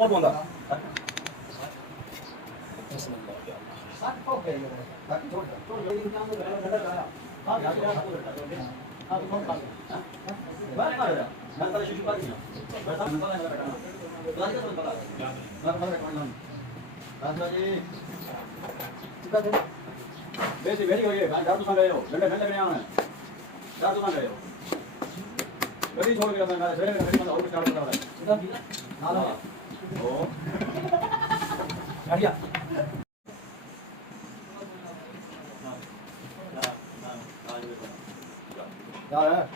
और बंदा बेसी भेरी हो ये डार तो गए हो डंडे फैल लगने आना है डार तो गए हो गली छोड़ के मैं सेरे में गली में और स्टार्ट कर रहा है नाला ओ गाड़िया यार है